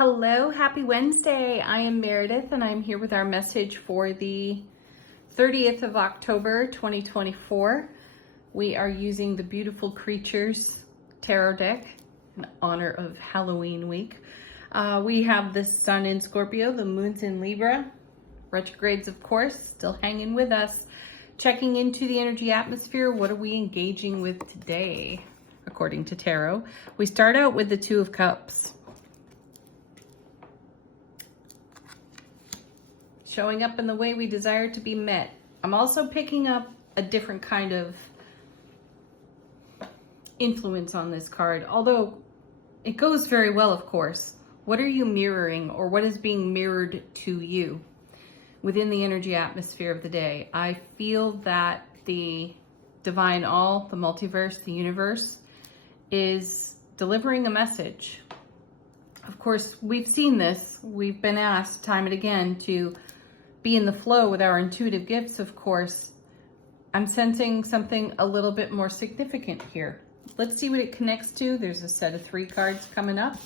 Hello, happy Wednesday. I am Meredith and I'm here with our message for the 30th of October, 2024. We are using the Beautiful Creatures Tarot deck in honor of Halloween week. We have the Sun in Scorpio, the Moon's in Libra, retrogrades of course, still hanging with us. Checking into the energy atmosphere, what are we engaging with today, according to Tarot? We start out with the Two of Cups. Showing up in the way we desire to be met. I'm also picking up a different kind of influence on this card, although it goes very well, of course. What are you mirroring, or what is being mirrored to you within the energy atmosphere of the day? I feel that the divine all, the multiverse, the universe, is delivering a message. Of course, we've seen this. We've been asked time and again to be in the flow with our intuitive gifts, of course. I'm sensing something a little bit more significant here. Let's see what it connects to. There's a set of 3 cards coming up.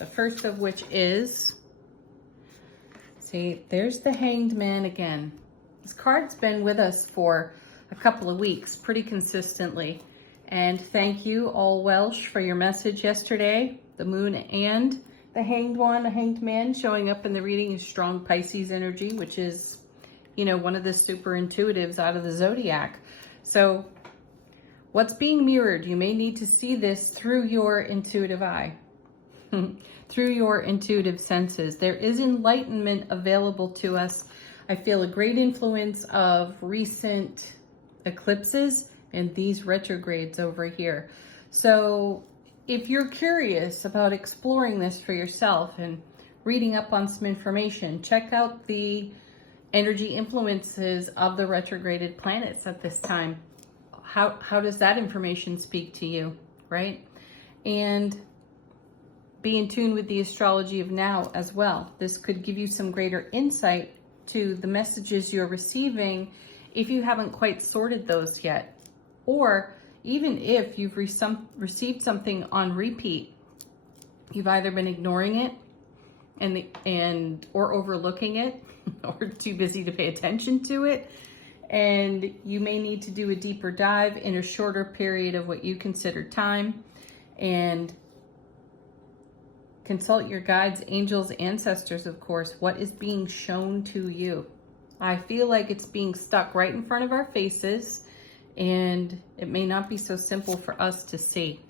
The first of which is, see, there's the Hanged Man again. This card's been with us for a couple of weeks, pretty consistently. And thank you, All Welsh, for your message yesterday. The Moon and the Hanged One, the Hanged Man, showing up in the reading is strong Pisces energy, which is, you know, one of the super intuitives out of the zodiac. So what's being mirrored? You may need to see this through your intuitive eye, through your intuitive senses. There is enlightenment available to us. I feel a great influence of recent eclipses and these retrogrades over here. So if you're curious about exploring this for yourself and reading up on some information, check out the energy influences of the retrograded planets at this time. How does that information speak to you, right? And be in tune with the astrology of now as well. This could give you some greater insight to the messages you're receiving if you haven't quite sorted those yet. Or even if you've received something on repeat, you've either been ignoring it or overlooking it or too busy to pay attention to it. And you may need to do a deeper dive in a shorter period of what you consider time, and consult your guides, angels, ancestors, of course. What is being shown to you? I feel like it's being stuck right in front of our faces, and it may not be so simple for us to see.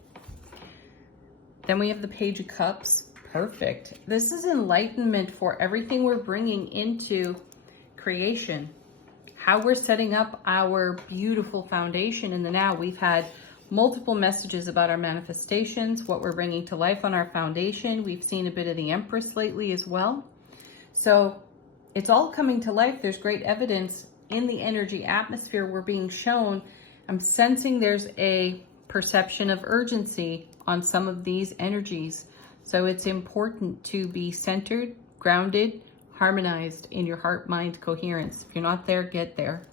Then we have the Page of Cups. Perfect. This is enlightenment for everything we're bringing into creation. How we're setting up our beautiful foundation in the now. We've had multiple messages about our manifestations, what we're bringing to life on our foundation. We've seen a bit of the Empress lately as well. So it's all coming to life. There's great evidence in the energy atmosphere we're being shown. I'm sensing there's a perception of urgency on some of these energies. So it's important to be centered, grounded, harmonized in your heart-mind coherence. If you're not there, get there.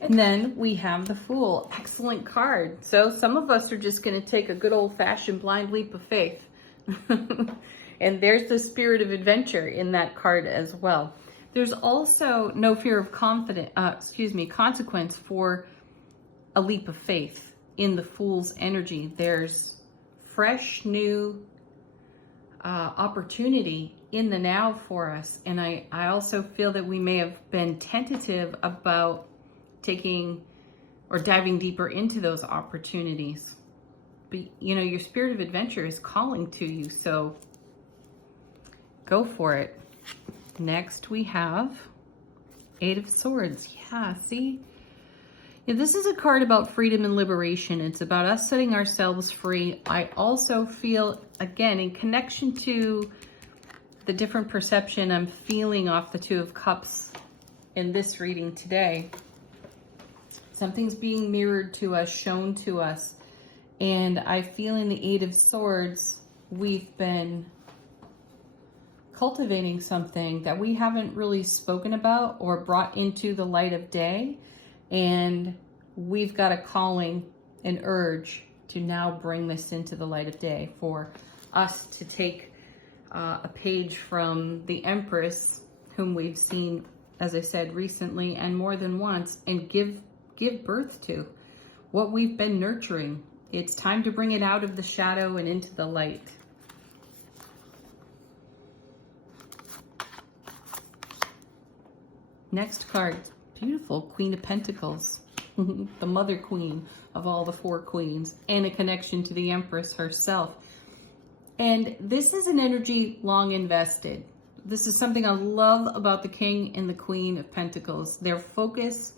And then we have the Fool. Excellent card. So some of us are just going to take a good old-fashioned blind leap of faith. And there's the spirit of adventure in that card as well. There's also no fear of consequence for a leap of faith in the Fool's energy. There's fresh, new opportunity in the now for us. And I also feel that we may have been tentative about taking or diving deeper into those opportunities. But, you know, your spirit of adventure is calling to you, so go for it. Next, we have 8 of Swords. Yeah, see? Yeah, this is a card about freedom and liberation. It's about us setting ourselves free. I also feel, again, in connection to the different perception I'm feeling off the Two of Cups in this reading today, something's being mirrored to us, shown to us. And I feel in the 8 of Swords, we've been cultivating something that we haven't really spoken about or brought into the light of day. And we've got a calling, an urge to now bring this into the light of day, for us to take a page from the Empress, whom we've seen, as I said, recently and more than once, and give birth to what we've been nurturing. It's time to bring it out of the shadow and into the light. Next card, beautiful Queen of Pentacles, the mother queen of all the 4 queens, and a connection to the Empress herself. And this is an energy long invested. This is something I love about the King and the Queen of Pentacles. Their focus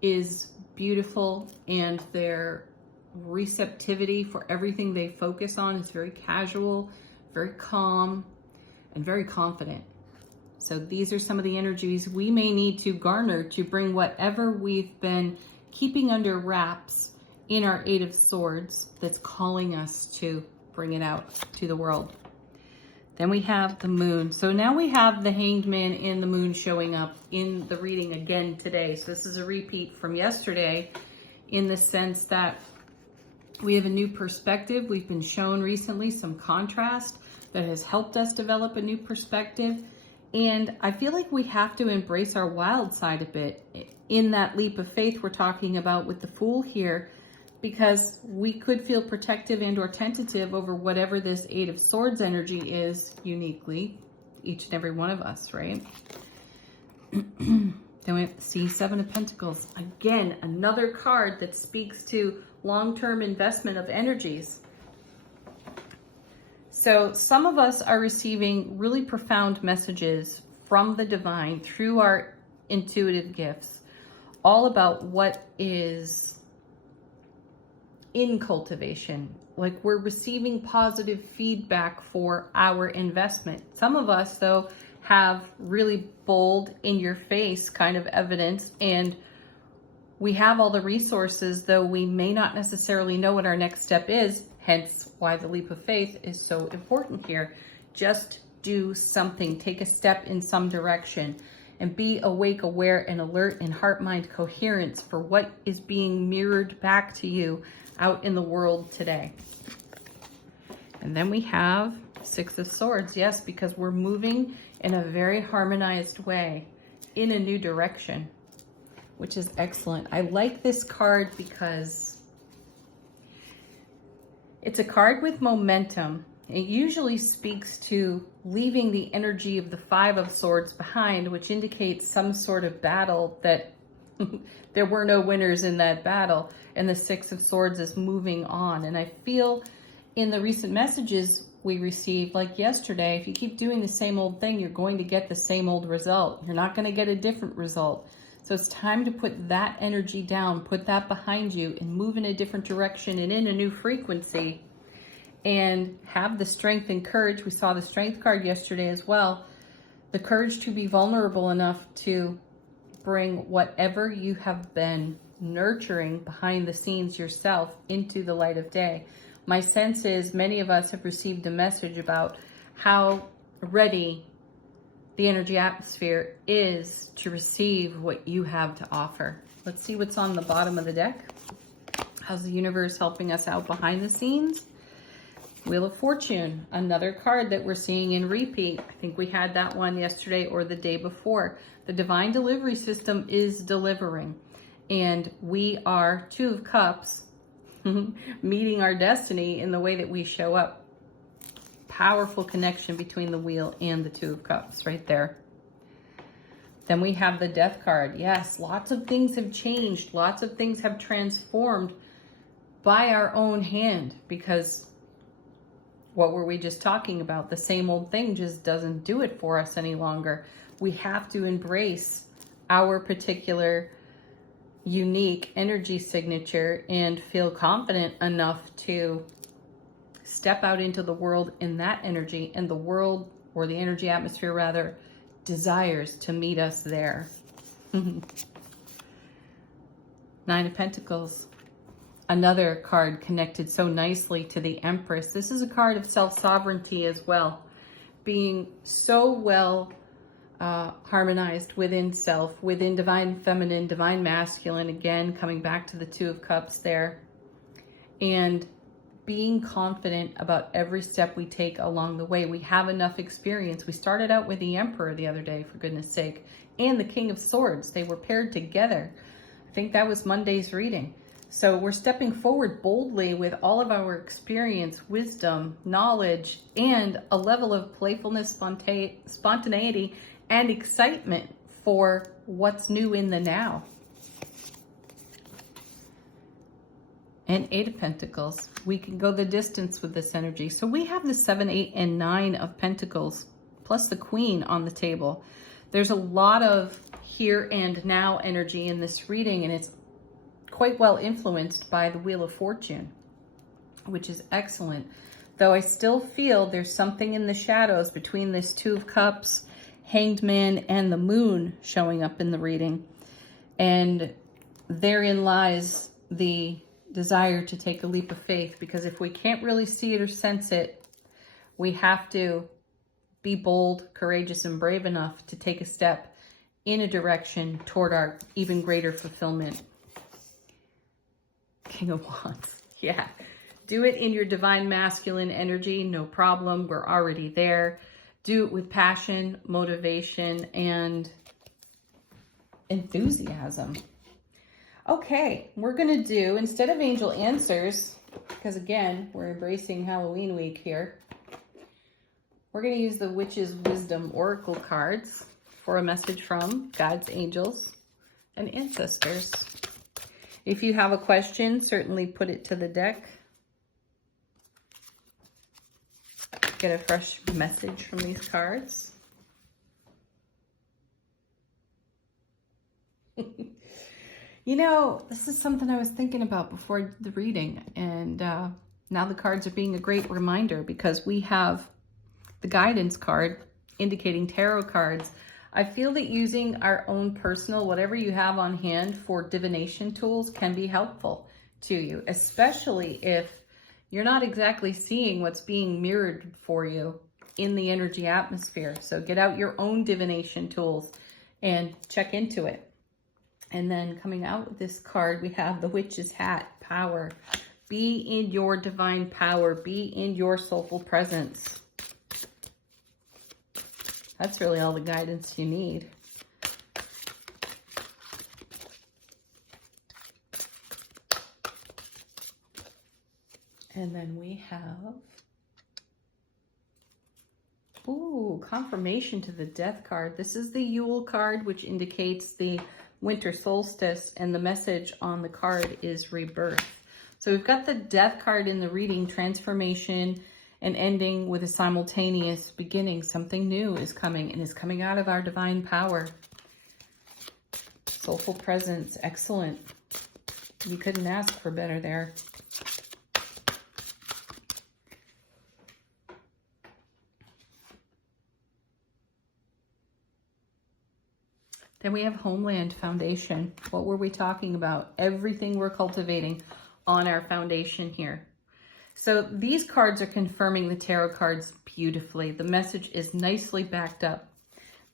is beautiful, and their receptivity for everything they focus on is very casual, very calm, and very confident. So these are some of the energies we may need to garner to bring whatever we've been keeping under wraps in our 8 of Swords that's calling us to bring it out to the world. Then we have the Moon. So now we have the Hanged Man and the Moon showing up in the reading again today. So this is a repeat from yesterday in the sense that we have a new perspective. We've been shown recently some contrast that has helped us develop a new perspective. And I feel like we have to embrace our wild side a bit in that leap of faith we're talking about with the Fool here, because we could feel protective and or tentative over whatever this 8 of Swords energy is uniquely, each and every one of us, right? Then we see 7 of Pentacles. Again, another card that speaks to long-term investment of energies. So some of us are receiving really profound messages from the divine through our intuitive gifts, all about what is in cultivation. Like, we're receiving positive feedback for our investment. Some of us, though, have really bold, in your face kind of evidence, and we have all the resources, though we may not necessarily know what our next step is. Hence why the leap of faith is so important here. Just do something, take a step in some direction, and be awake, aware, and alert in heart-mind coherence for what is being mirrored back to you out in the world today. And then we have 6 of Swords. Yes, because we're moving in a very harmonized way in a new direction, which is excellent. I like this card because it's a card with momentum. It usually speaks to leaving the energy of the 5 of Swords behind, which indicates some sort of battle that there were no winners in that battle. And the 6 of Swords is moving on. And I feel in the recent messages we received, like yesterday, if you keep doing the same old thing, you're going to get the same old result. You're not going to get a different result. So it's time to put that energy down, put that behind you, and move in a different direction and in a new frequency, and have the strength and courage. We saw the Strength card yesterday as well. The courage to be vulnerable enough to bring whatever you have been nurturing behind the scenes yourself into the light of day. My sense is many of us have received a message about how ready the energy atmosphere is to receive what you have to offer. Let's see what's on the bottom of the deck. How's the universe helping us out behind the scenes? Wheel of Fortune, another card that we're seeing in repeat. I think we had that one yesterday or the day before. The divine delivery system is delivering, and we are 2 of Cups, meeting our destiny in the way that we show up. Powerful connection between the Wheel and the 2 of Cups right there. Then we have the Death card. Yes, lots of things have changed. Lots of things have transformed by our own hand, because what were we just talking about? The same old thing just doesn't do it for us any longer. We have to embrace our particular unique energy signature and feel confident enough to step out into the world in that energy, and the world, or the energy atmosphere rather, desires to meet us there. 9 of Pentacles. Another card connected so nicely to the Empress. This is a card of self-sovereignty as well. Being so well harmonized within self, within divine feminine, divine masculine, again, coming back to the 2 of Cups there. And being confident about every step we take along the way. We have enough experience. We started out with the Emperor the other day, for goodness sake, and the King of Swords. They were paired together. I think that was Monday's reading. So we're stepping forward boldly with all of our experience, wisdom, knowledge, and a level of playfulness, spontaneity, and excitement for what's new in the now. And 8 of Pentacles. We can go the distance with this energy. So we have the 7, 8, and 9 of Pentacles, plus the Queen on the table. There's a lot of here and now energy in this reading, and it's quite well influenced by the Wheel of Fortune, which is excellent. Though I still feel there's something in the shadows between this 2 of Cups, Hanged Man, and the Moon showing up in the reading. And therein lies the desire to take a leap of faith, because if we can't really see it or sense it, we have to be bold, courageous, and brave enough to take a step in a direction toward our even greater fulfillment. King of Wands. Yeah. Do it in your divine masculine energy. No problem. We're already there. Do it with passion, motivation, and enthusiasm. Okay, we're going to do, instead of angel answers, because again, we're embracing Halloween week here, we're going to use the Witch's Wisdom Oracle cards for a message from God's angels and ancestors. If you have a question, certainly put it to the deck. Get a fresh message from these cards. You know, this is something I was thinking about before the reading, and now the cards are being a great reminder, because we have the guidance card indicating tarot cards. I feel that using our own personal, whatever you have on hand for divination tools can be helpful to you, especially if you're not exactly seeing what's being mirrored for you in the energy atmosphere. So get out your own divination tools and check into it. And then coming out with this card, we have the Witch's Hat, power. Be in your divine power. Be in your soulful presence. That's really all the guidance you need. And then we have, ooh, confirmation to the Death card. This is the Yule card, which indicates the winter solstice, and the message on the card is rebirth. So we've got the Death card in the reading, transformation and ending with a simultaneous beginning. Something new is coming, and is coming out of our divine power. Soulful presence, excellent. You couldn't ask for better there. Then we have Homeland Foundation. What were we talking about? Everything we're cultivating on our foundation here. So these cards are confirming the tarot cards beautifully. The message is nicely backed up.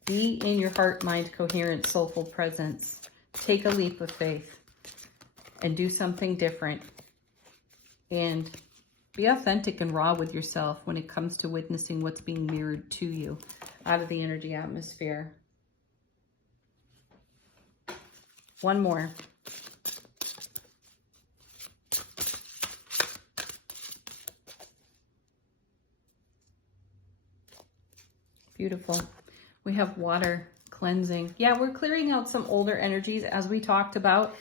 Be in your heart, mind, coherent, soulful presence. Take a leap of faith and do something different. And be authentic and raw with yourself when it comes to witnessing what's being mirrored to you out of the energy atmosphere. One more. Beautiful. We have water cleansing. Yeah, we're clearing out some older energies, as we talked about.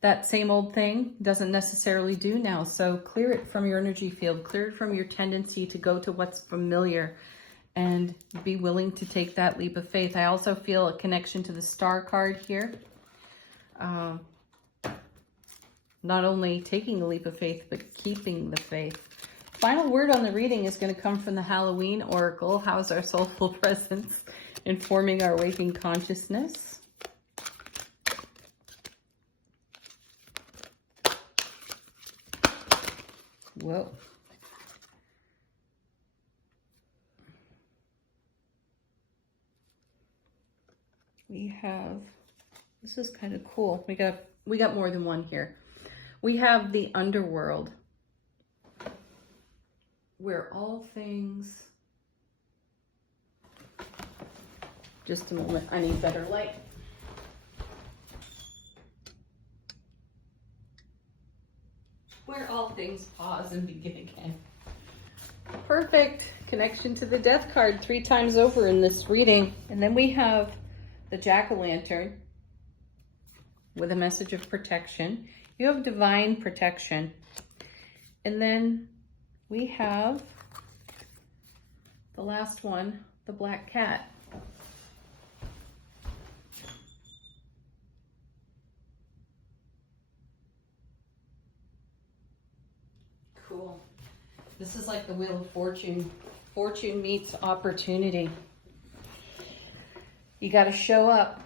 That same old thing doesn't necessarily do now. So clear it from your energy field. Clear it from your tendency to go to what's familiar and be willing to take that leap of faith. I also feel a connection to the Star card here. Not only taking a leap of faith, but keeping the faith. Final word on the reading is going to come from the Halloween Oracle. How's our soulful presence informing our waking consciousness? Whoa. We have, this is kind of cool. We got more than one here. We have the underworld. where all things, just a moment, I need better light. Where all things pause and begin again. Perfect connection to the death card 3 times over in this reading. And then we have the jack-o'-lantern with a message of protection. You have divine protection. And then we have the last one, the black cat. Cool. This is like the Wheel of Fortune. Fortune meets opportunity. You got to show up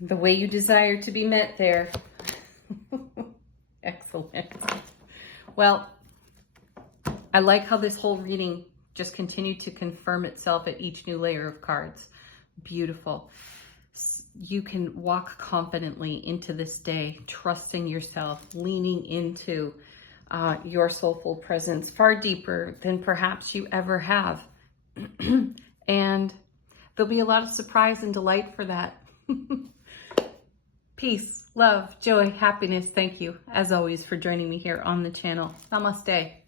the way you desire to be met there. Excellent. Well, I like how this whole reading just continued to confirm itself at each new layer of cards. Beautiful. You can walk confidently into this day, trusting yourself, leaning into your soulful presence far deeper than perhaps you ever have. And there'll be a lot of surprise and delight for that. Peace, love, joy, happiness. Thank you, as always, for joining me here on the channel. Namaste.